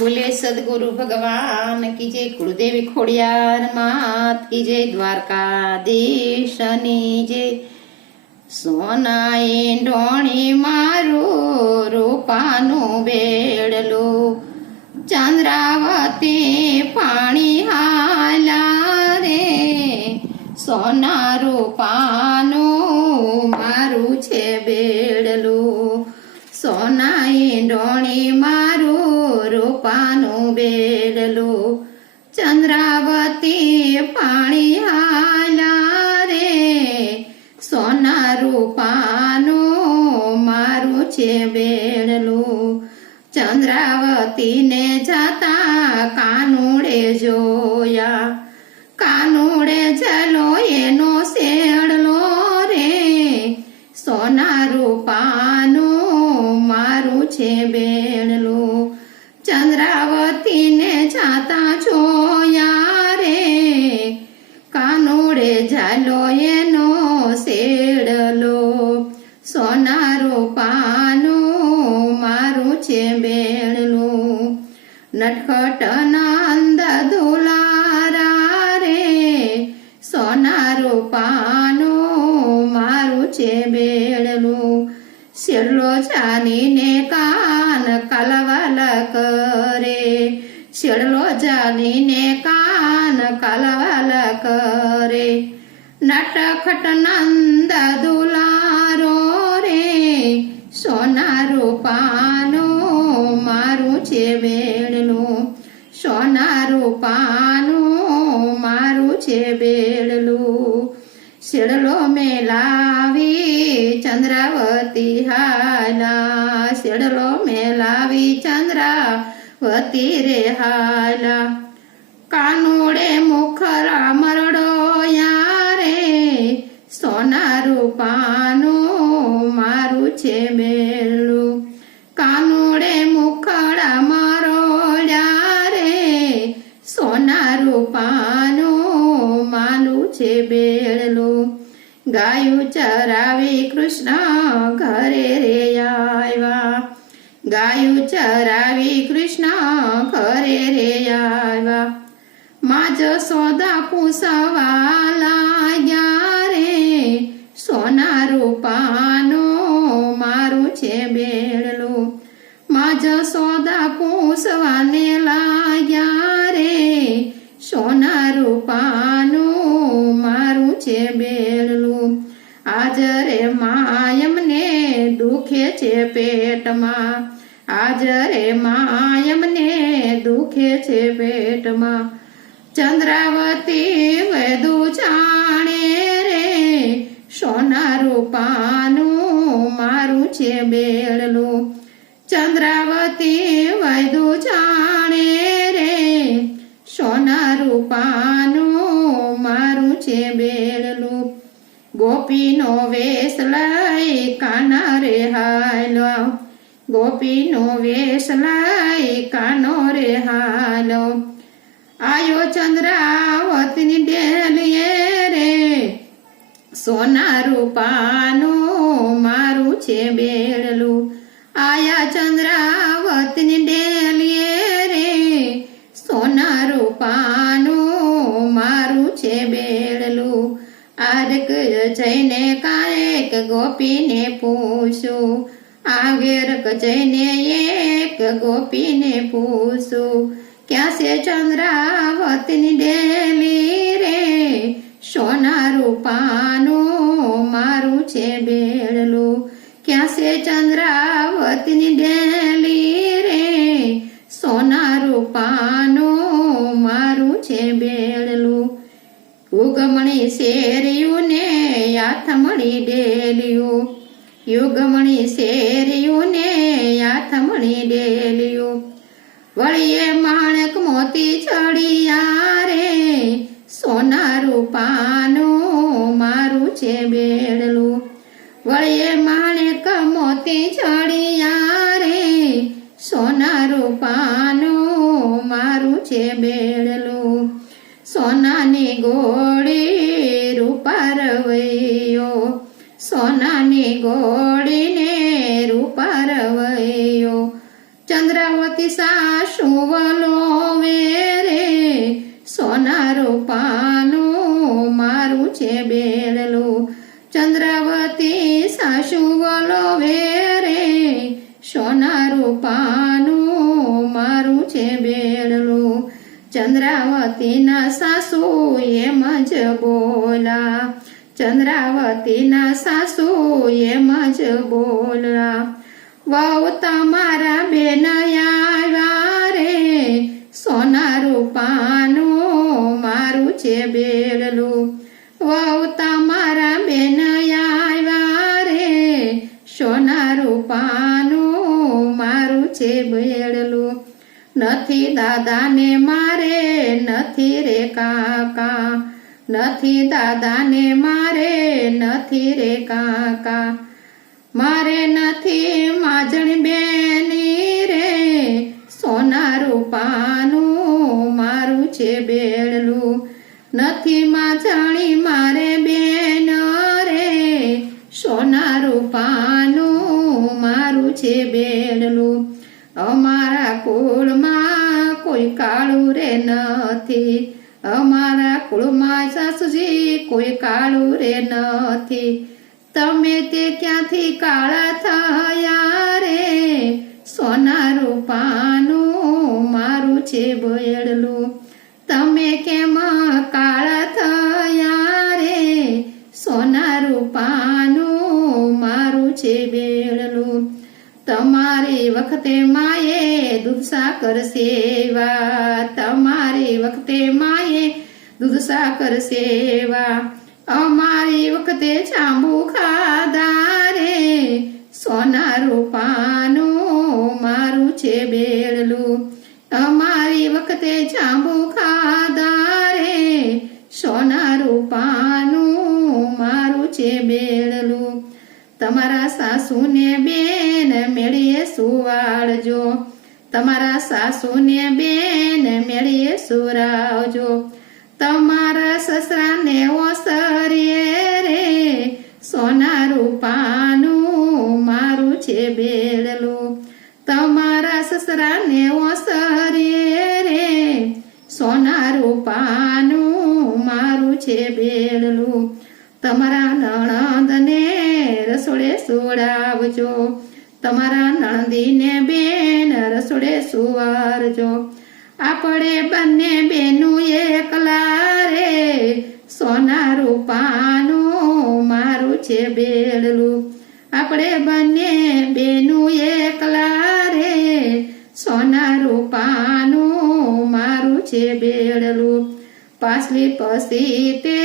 બોલે, સદગુરુ ભગવાન કી જય કુળદેવી ખોડિયાર માત, કી જય દ્વારકાધીશની જય. સોનાએ ડોણી મારું, રૂપાનું બેડલું ચંદ્રાવતી પાણી હાલા રે, સોના રૂપાનું બેડલું ચંદ્રાવતી પાણી હાલા રે. સોના રૂપાનું મારું છે બેડલું ચંદ્રાવતીને નટખટ દુલારા રે સોના રૂપાનું મારું છે બેડલું શેરલો જાનીને કાન કલવલ કરે. શેરલો જાનીને કાન કલવલ કરે. નટખટ નંદ દુલારો રે સોના રૂપાનું મારું છે બેડલું સોના પાનું મારું છે બેડલું. શેડલો મેલાવી ચંદ્રાવતી હાલા. શેડલો મેલાવી ચંદ્રાવતી રે હાલા. કાનુડે છે બેલું ગાયું ચરાવી કૃષ્ણ ઘરે રે આવ્યા. ગાયું ચરાવી કૃષ્ણ ઘરે રે આવ્યા. માજ સોદા પૂસવા આજ રે માયમને દુખે છે પેટમાં. આજ રે માયમને દુખે છે પેટમાં. ચંદ્રાવતી વેદુ જાણે રે સોના રૂપાનું મારું છે બેડલું. ચંદ્રાવતી વૈદુ જાણે રે સોના રૂપાનું મારું છે બેડલું. ગોપીનો વેશ લાય કાના રે હાલો. ગોપીનો વેશ લાય કાનો રે હાલો. આયો ચંદ્રાવતની ડેલીએ રે. સોના રૂપાનું મારું છે બેડલું. આયા ચંદ્રાવતીની જઈને કાંઈક ગોપીને પૂછું. આગેરક જઈને એક ગોપીને પૂછું, ક્યાં છે ચંદ્રાવતની ડેલી રે? સોના રૂપાનું મારું છે બેડલું. ક્યાં છે ચંદ્રાવતીની ઉગમણી શેરિયું ને યાથમણી ડેલિયું. યુગમણી શેરિયું ને યાથમણી ડેલિયું. વળીએ માણક મોતી ચડિયા રે, સોના રૂપાનું મારું છે બેડલું. વળીએ માણેક મોતી ચડિયા રે, સોના રૂપાનું મારું છે બેડલું. સોનાની ગોળી રૂપારવૈયો સોનાની ગોળીને રૂપારવૈયો ચંદ્રાવતી સાસુ વલોવે રે સોના રૂપાનું મારું છે બેડલું. ચંદ્રાવતી સાસુ વલોવે રે સોના રૂપાનું ચંદ્રાવતીના સાસુ એમ જ બોલા ચંદ્રાવતીના સાસુ એમ જ બોલા વહુ તમારા બેન કાકા, નથી દાદાને મારે, નથી રે કાકા. મારે નથી માજણ બેની રે, સોના રૂપાનું મારું છે બેડલું. નથી માજણી મારે બેન રે, સોના રૂપાનું મારું છે બેડલું. અમારા કુળમાં કોઈ કાળું રે નથી. અમારા કુળમાં સાસુજી કોઈ કાળું રે નથી. તમે તે ક્યાંથી કાળા થયા રે? સોના રૂપાનું મારું છે બયડલું તમે કેમ કાળા થયા રે? સોના રૂપાનું મારું છે બેડલું તમારી વખતે માએ દૂધ સાકર સેવા, તમારી વખતે માએ દૂધ સાકર સેવા. અમારી વખતે ચાંબુ ખાધા સોના રૂપાનું મારું છે બેડલું. અમારી વખતે ચાંબુ ખાધા રે સોના રૂપાનું મારું છે બેડલું. તમારા સાસુને તમારા સાસુને બેન મેળીએ સુરાવજો તમારા સસરાને ઓસરીએ રે. સોના રૂપાનું મારું છે બેડલું. તમારા સસરાને ઓસરીએ રે. સોના રૂપાનું મારું છે બેડલું. તમારા નણંદને રસોડે સુવડાવજો તમારા નણંદીને બેન રસોડે સુવારજો આપણે બંને બેનું એકલા રે સોના રૂપાનું મારું છે બેડલું. આપણે બંને બેનું એકલા રે સોના રૂપાનું મારું છે બેડલું. પાછલી પછી તે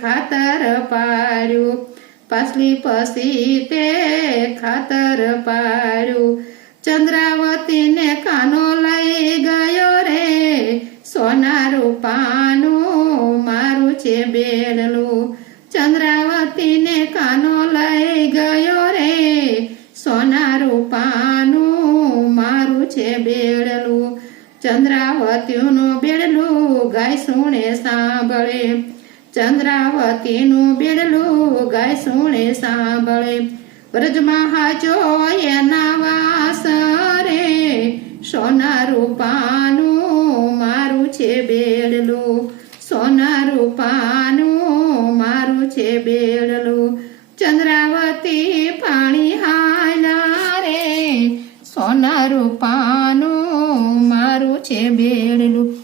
ખાતર પાડ્યું. પાછલી પસી તે ખાતર પાડ્યું. ચંદ્રાવતીને કાનો લઈ ગયો રે. સોના રૂપાનું મારું છે બેડલું. ચંદ્રાવતીને કાનો લઈ ગયો રે. સોના રૂપાનું મારું છે બેડલું. ચંદ્રાવતીનું બેડલું ગાય સુણે સાંભળે. ચંદ્રાવતીનું બેડલું ગાય સુણે સાંભળે. વ્રજમાં એના વાસ રે સોના રૂપાનું મારું છે બેડલું. સોના રૂપાનું મારું છે બેડલું. ચંદ્રાવતી પાણી હાલા રે. સોના રૂપાનું મારું છે બેડલું.